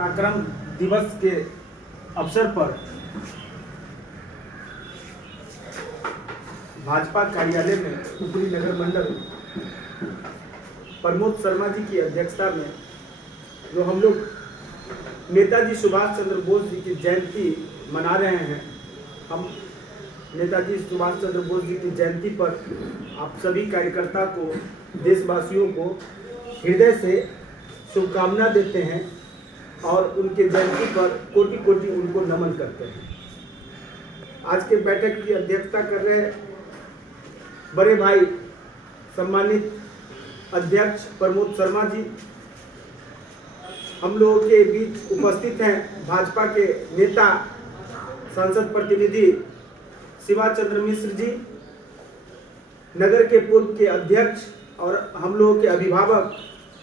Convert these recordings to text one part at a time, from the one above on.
पराक्रम दिवस के अवसर पर भाजपा कार्यालय में ऊपरी नगर मंडल प्रमोद शर्मा जी की अध्यक्षता में जो हम लोग नेताजी सुभाष चंद्र बोस जी की जयंती मना रहे हैं। हम नेताजी सुभाष चंद्र बोस जी की जयंती पर आप सभी कार्यकर्ता को, देशवासियों को हृदय से शुभकामना देते हैं और उनके जयंती पर कोटि कोटि उनको नमन करते हैं। आज के बैठक की अध्यक्षता कर रहे बड़े भाई सम्मानित अध्यक्ष प्रमोद शर्मा जी, हम लोगों के बीच उपस्थित हैं भाजपा के नेता संसद प्रतिनिधि शिवा चंद्र मिश्र जी, नगर के पूर्व के अध्यक्ष और हम लोगों के अभिभावक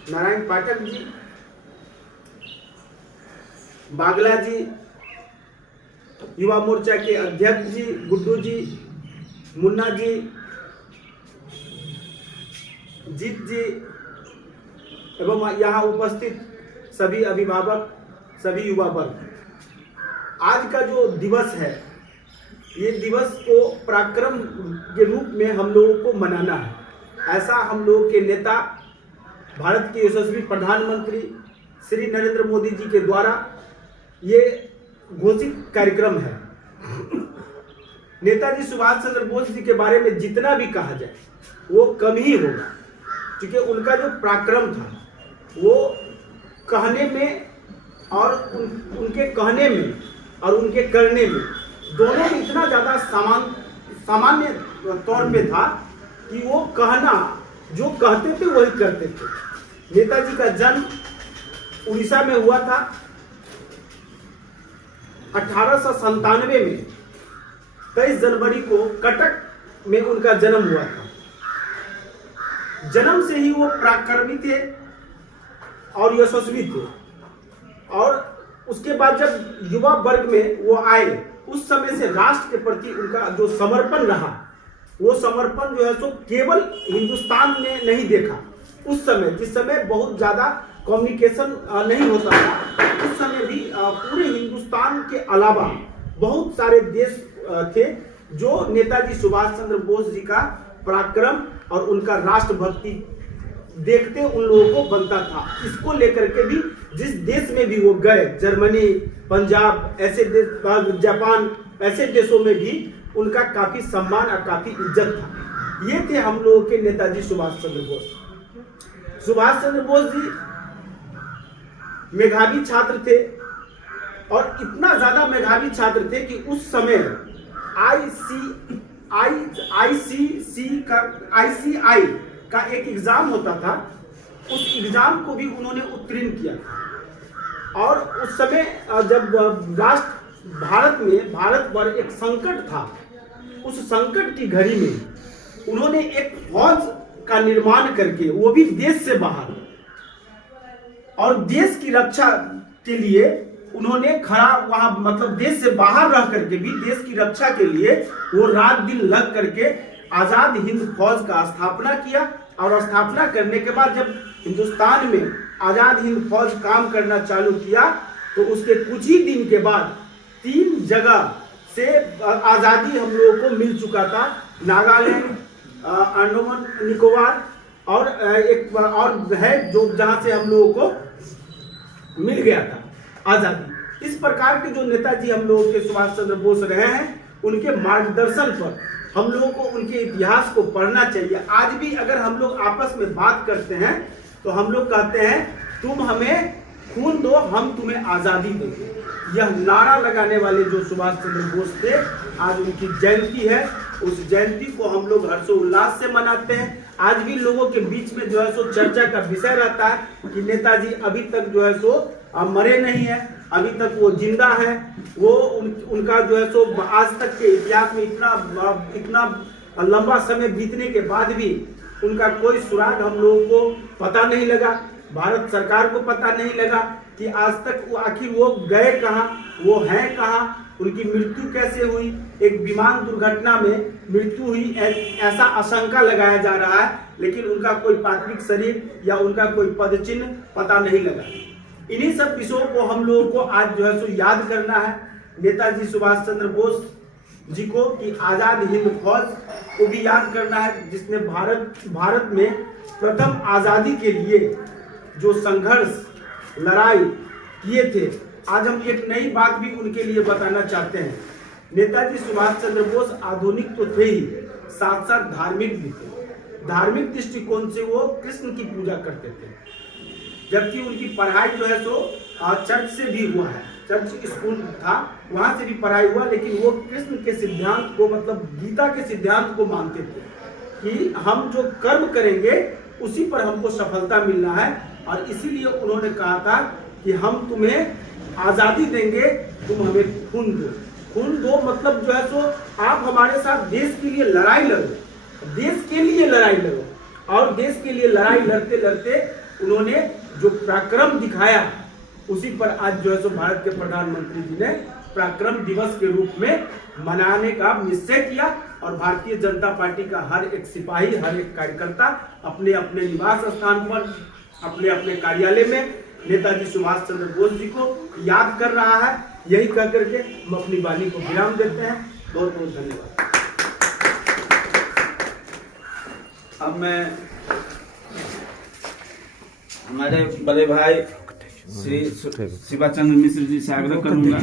नारायण पाठक जी, बागला जी, युवा मोर्चा के अध्यक्ष जी गुड्डू जी, मुन्ना जी, जीत जी एवं यहाँ उपस्थित सभी अभिभावक, सभी युवा वर्ग। आज का जो दिवस है, ये दिवस को पराक्रम के रूप में हम लोगों को मनाना है। ऐसा हम लोगों के नेता, भारत के यशस्वी प्रधानमंत्री श्री नरेंद्र मोदी जी के द्वारा ये घोषित कार्यक्रम है। नेताजी सुभाष चंद्र बोस जी के बारे में जितना भी कहा जाए वो कम ही होगा, क्योंकि उनका जो पराक्रम था वो कहने में और उनके कहने में और उनके करने में दोनों में इतना ज़्यादा सामान्य तौर पे था कि वो कहना जो कहते थे वही करते थे। नेताजी का जन्म उड़ीसा में हुआ था 1897 में। 23 जनवरी को कटक में उनका जन्म हुआ था। जन्म से ही वो पराक्रमी थे और यशस्वी थे, और उसके बाद जब युवा वर्ग में वो आए, उस समय से राष्ट्र के प्रति उनका जो समर्पण रहा, वो समर्पण जो है सो केवल हिंदुस्तान में नहीं देखा। उस समय, जिस समय बहुत ज्यादा कम्युनिकेशन नहीं होता था, उस समय भी पूरे हिंदुस्तान के अलावा बहुत सारे देश थे जो नेताजी सुभाष चंद्र बोस जी का पराक्रम और उनका राष्ट्रभक्ति देखते उन लोगों को बनता था। इसको लेकर के भी जिस देश में भी वो गए, जर्मनी, पंजाब, ऐसे देश, जापान, ऐसे देशों में भी उनका काफी सम्मान और काफी इज्जत था। ये थे हम लोगों के नेताजी सुभाष चंद्र बोस। सुभाष चंद्र बोस जी मेधावी छात्र थे, और इतना ज्यादा मेधावी छात्र थे कि उस समय ICI का एक एग्जाम होता था, उस एग्जाम को भी उन्होंने उत्तीर्ण किया था। और उस समय जब भारत पर एक संकट था, उस संकट की घड़ी में उन्होंने एक फौज का निर्माण करके, वो भी देश से बाहर, और देश की रक्षा के लिए उन्होंने वहां मतलब देश से बाहर रह करके भी देश की रक्षा के लिए वो रात दिन लग करके आजाद हिंद फौज का स्थापना किया। और स्थापना करने के बाद जब हिंदुस्तान में आजाद हिंद फौज काम करना चालू किया, तो उसके कुछ ही दिन के बाद 3 जगह से आजादी हम लोगों को मिल चुका था। नागालैंड, अंडमान निकोबार और एक और है जो जहां से हम लोगों को मिल गया था आजादी। इस प्रकार के जो नेताजी हम लोगों के सुभाष चंद्र बोस रहे हैं, उनके मार्गदर्शन पर हम लोगों को उनके इतिहास को पढ़ना चाहिए। आज भी अगर हम लोग आपस में बात करते हैं तो हम लोग कहते हैं, तुम हमें खून दो, हम तुम्हें आजादी देंगे। यह नारा लगाने वाले जो सुभाष चंद्र बोस थे, आज उनकी जयंती है। उस जयंती को हम लोग हर्षोल्लास से मनाते हैं। आज भी लोगों के बीच में जो है सो चर्चा का विषय रहता है कि नेताजी अभी तक जो है सो मरे नहीं है, अभी तक वो जिंदा है। वो उनका जो है सो आज तक के इतिहास में इतना लंबा समय बीतने के बाद भी उनका कोई सुराग हम लोगों को पता नहीं लगा, भारत सरकार को पता नहीं लगा कि आज तक वो आखिर वो गए कहाँ, वो हैं कहाँ, उनकी मृत्यु कैसे हुई। एक विमान दुर्घटना में मृत्यु हुई ऐसा आशंका लगाया जा रहा है, लेकिन उनका कोई पार्थिव शरीर या उनका कोई पद चिन्ह पता नहीं लगा। इन्हीं सब विषयों को हम लोगों को आज जो है सो याद करना है। नेताजी सुभाष चंद्र बोस जी को कि आजाद हिंद फौज को भी याद करना है, जिसने भारत में प्रथम आजादी के लिए जो संघर्ष लड़ाई किए थे। आज हम एक नई बात भी उनके लिए बताना चाहते हैं। नेताजी सुभाष चंद्र बोस आधुनिक तो थे ही, साथ साथ धार्मिक भी थे। धार्मिक दृष्टिकोण से वो कृष्ण की पूजा करते थे, जबकि उनकी पढ़ाई जो है सो चर्च से भी हुआ है। चर्च स्कूल था, वहां से भी पढ़ाई हुआ, लेकिन वो कृष्ण के सिद्धांत को, मतलब गीता के सिद्धांत को मानते थे कि हम जो कर्म करेंगे उसी पर हमको सफलता मिलना है। और इसीलिए उन्होंने कहा था कि हम तुम्हें आजादी देंगे, तुम हमें खून दो। खून दो मतलब जो है सो आप हमारे साथ देश के लिए लड़ाई लड़ो, देश के लिए लड़ाई लड़ो। और देश के लिए लड़ाई लड़ते लड़ते उन्होंने जो पराक्रम दिखाया, उसी पर आज जो है सो भारत के प्रधानमंत्री जी ने पराक्रम दिवस के रूप में मनाने का निश्चय किया। और भारतीय जनता पार्टी का हर एक सिपाही, हर एक कार्यकर्ता अपने अपने निवास स्थान पर, अपने अपने कार्यालय में नेताजी सुभाष चंद्र बोस जी को याद कर रहा है। यही कह करके हम अपनी वाणी को विराम देते हैं। बहुत बहुत धन्यवाद। अब मैं हमारे बड़े भाई श्री शिवाचंद्र मिश्र जी से आग्रह करूंगा